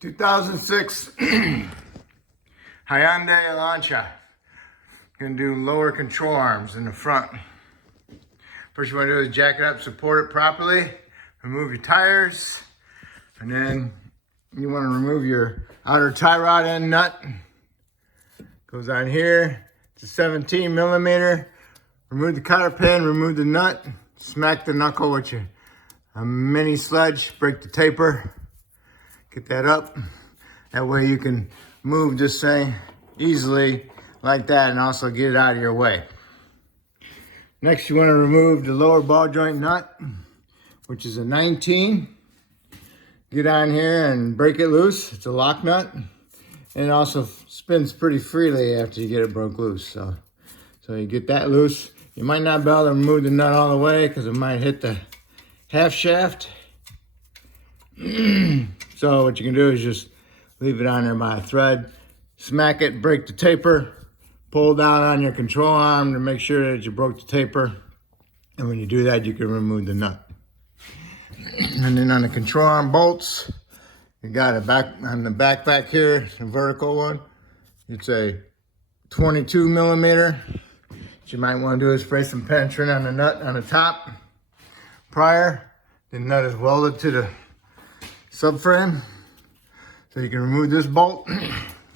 2006 Hyundai Elantra. Gonna do lower control arms in the front. First you wanna do is jack it up, support it properly, remove your tires, and then you wanna remove your outer tie rod end nut. Goes on here, it's a 17 millimeter. Remove the cotter pin, remove the nut, smack the knuckle with your mini sledge, break the taper. Get that up. That way you can move this thing easily like that and also get it out of your way. Next, you want to remove the lower ball joint nut, which is a 19. Get on here and break it loose. It's a lock nut. And it also spins pretty freely after you get it broke loose. So you get that loose. You might not be able to remove the nut all the way because it might hit the half shaft. So what you can do is just leave it on there by a thread, smack it, break the taper, pull down on your control arm to make sure that you broke the taper. And when you do that, you can remove the nut. And then on the control arm bolts, you got it back on the back here, the vertical one. It's a 22 millimeter. What you might want to do is spray some penetrant on the nut on the top. Prior, the nut is welded to the subframe, so you can remove this bolt.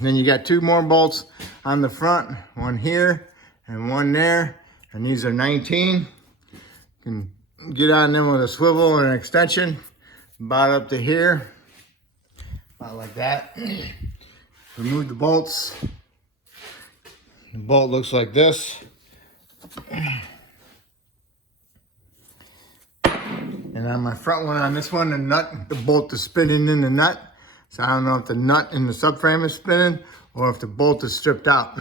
Then you got two more bolts on the front, one here and one there, and these are 19. You can get on them with a swivel and an extension, about up to here, about like that. Remove the bolts. The bolt looks like this. And on my front one, on this one, the bolt is spinning in the nut. So I don't know if the nut in the subframe is spinning or if the bolt is stripped out.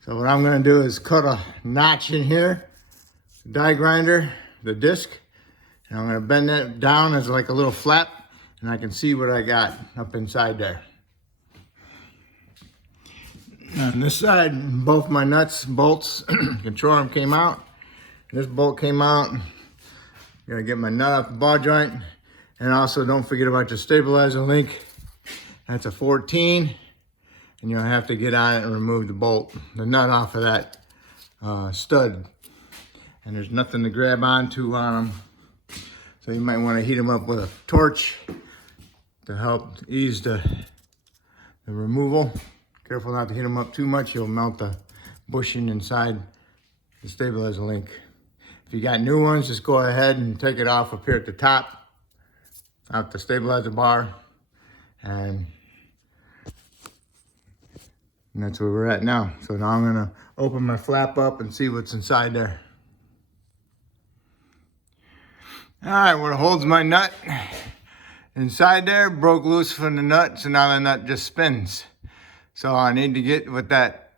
So what I'm gonna do is cut a notch in here, die grinder, the disc, and I'm gonna bend that down as like a little flap, and I can see what I got up inside there. On this side, both my nuts, bolts, control arm came out. This bolt came out. Gotta get my nut off the ball joint. And also don't forget about your stabilizer link. That's a 14. And you'll have to get on it and remove the nut off of that stud. And there's nothing to grab onto on them. So you might want to heat them up with a torch to help ease the removal. Careful not to heat them up too much. You'll melt the bushing inside the stabilizer link. If you got new ones, just go ahead and take it off up here at the top, off the stabilizer bar, and that's where we're at now. So now I'm gonna open my flap up and see what's inside there. All right, where it holds my nut, inside there broke loose from the nut, so now the nut just spins. So I need to get with that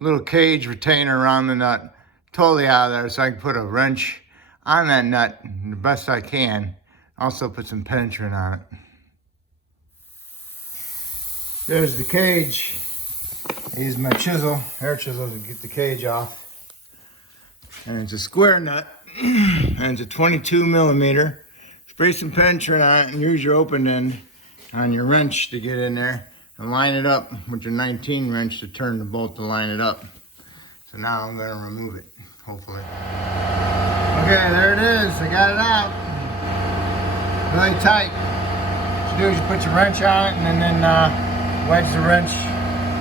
little cage retainer around the nut totally out of there so I can put a wrench on that nut the best I can. Also put some penetrant on it. There's the cage. I use my hair chisel to get the cage off. And it's a square nut, and it's a 22 millimeter. Spray some penetrant on it and use your open end on your wrench to get in there and line it up with your 19 wrench to turn the bolt to line it up. So now I'm gonna remove it, hopefully. Okay, there it is, I got it out. Really tight. What you do is you put your wrench on it and then wedge the wrench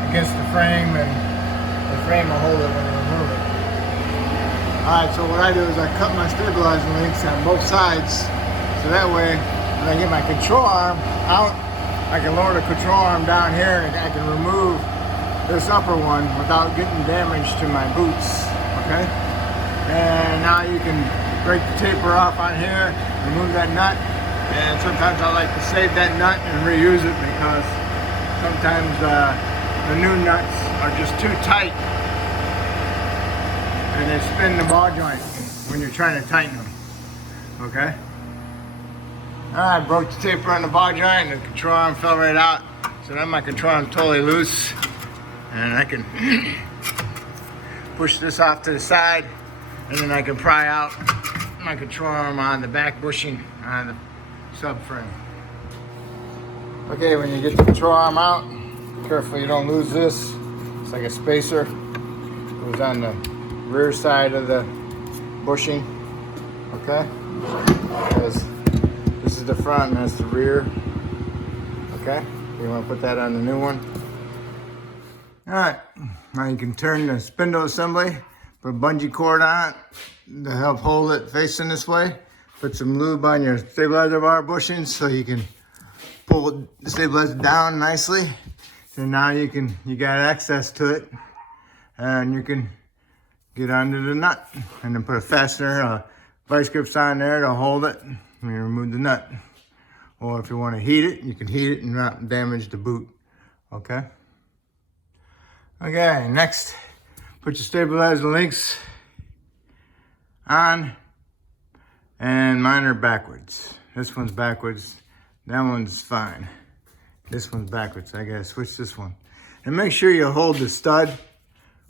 against the frame, and the frame will hold it when you remove it. All right, so what I do is I cut my stabilizer links on both sides, so that way when I get my control arm out, I can lower the control arm down here and I can remove this upper one without getting damage to my boots, okay? And now you can break the taper off on here, remove that nut, and sometimes I like to save that nut and reuse it because sometimes the new nuts are just too tight and they spin the ball joint when you're trying to tighten them, okay? All right, broke the taper on the ball joint and the control arm fell right out. So now my control arm's totally loose. And I can push this off to the side, and then I can pry out my control arm on the back bushing on the subframe. Okay, when you get the control arm out, be careful you don't lose this. It's like a spacer. It goes on the rear side of the bushing. Okay? Because this is the front and that's the rear. Okay? You want to put that on the new one. Alright, now you can turn the spindle assembly, put a bungee cord on it to help hold it facing this way. Put some lube on your stabilizer bar bushings so you can pull the stabilizer down nicely. So now you got access to it and you can get under the nut and then put a fastener, vice grips on there to hold it and you remove the nut. Or if you want to heat it, you can heat it and not damage the boot. Okay? Okay, next, put your stabilizer links on, and mine are backwards. This one's backwards, that one's fine. This one's backwards, I gotta switch this one. And make sure you hold the stud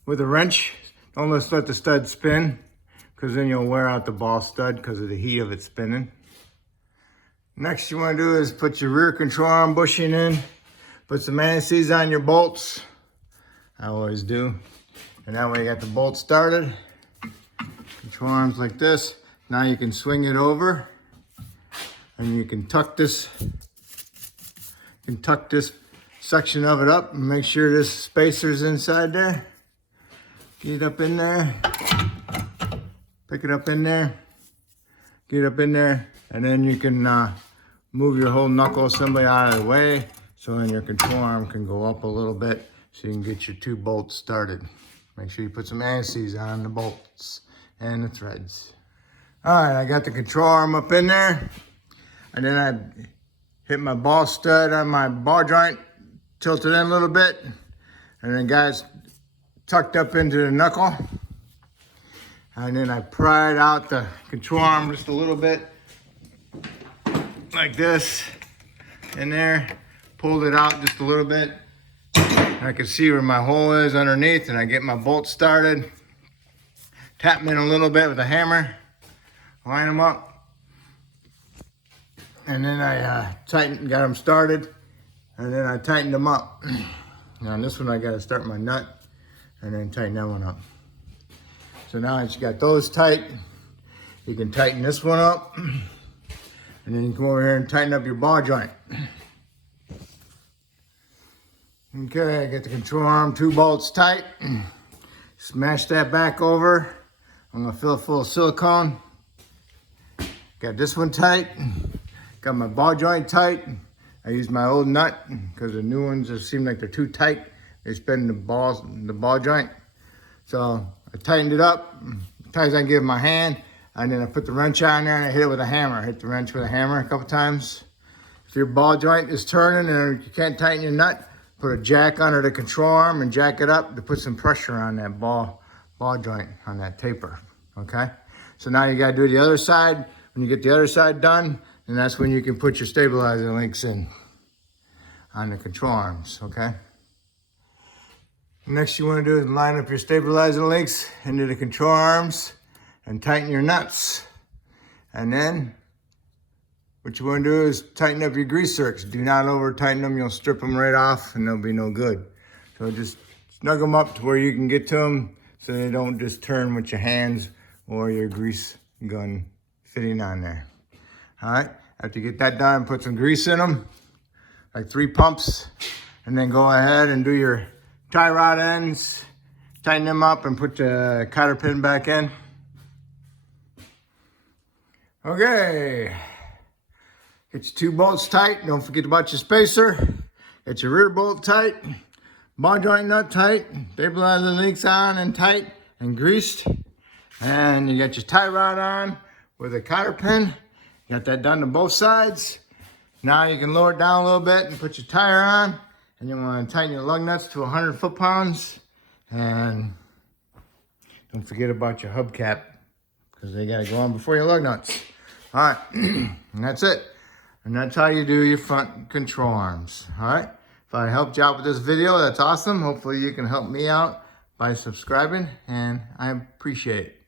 with a wrench. Don't let the stud spin, because then you'll wear out the ball stud because of the heat of it spinning. Next you wanna do is put your rear control arm bushing in, put some anti-seize on your bolts. I always do. And that way you got the bolt started. Control arms like this. Now you can swing it over and you can tuck this section of it up and make sure this spacer's inside there. Get it up in there. Pick it up in there. Get it up in there. And then you can move your whole knuckle assembly out of the way so then your control arm can go up a little bit. So you can get your 2 bolts started. Make sure you put some anti-seize on the bolts and the threads. All right, I got the control arm up in there. And then I hit my ball stud on my ball joint, tilted in a little bit. And then guys tucked up into the knuckle. And then I pried out the control arm just a little bit, like this, in there. Pulled it out just a little bit. I can see where my hole is underneath and I get my bolts started. Tap them in a little bit with a hammer. Line them up. And then I got them started. And then I tightened them up. Now on this one I got to start my nut and then tighten that one up. So now that you got those tight, you can tighten this one up. And then you come over here and tighten up your ball joint. Okay, I got the control arm 2 bolts tight. Smash that back over. I'm gonna fill it full of silicone. Got this one tight. Got my ball joint tight. I used my old nut because the new ones just seem like they're too tight. They spin the ball joint. So I tightened it up as tight as I can give my hand. And then I put the wrench on there and I hit it with a hammer. Hit the wrench with a hammer a couple times. If your ball joint is turning and you can't tighten your nut, put a jack under the control arm and jack it up to put some pressure on that ball joint, on that taper, okay? So now you gotta do the other side. When you get the other side done, then that's when you can put your stabilizer links in on the control arms, okay? Next you wanna do is line up your stabilizer links into the control arms and tighten your nuts. And then what you want to do is tighten up your grease zerks. Do not over tighten them. You'll strip them right off and they'll be no good. So just snug them up to where you can get to them so they don't just turn with your hands or your grease gun fitting on there. All right, after you get that done, put some grease in them, like 3 pumps, and then go ahead and do your tie rod ends, tighten them up and put the cotter pin back in. Okay. Get your 2 bolts tight. Don't forget about your spacer. Get your rear bolt tight. Ball joint nut tight. Stabilizer links on and tight and greased. And you got your tie rod on with a cotter pin. You got that done to both sides. Now you can lower it down a little bit and put your tire on. And you want to tighten your lug nuts to 100 foot-pounds. And don't forget about your hubcap because they got to go on before your lug nuts. All right, and that's it. And that's how you do your front control arms, all right? If I helped you out with this video, that's awesome. Hopefully you can help me out by subscribing, and I appreciate it.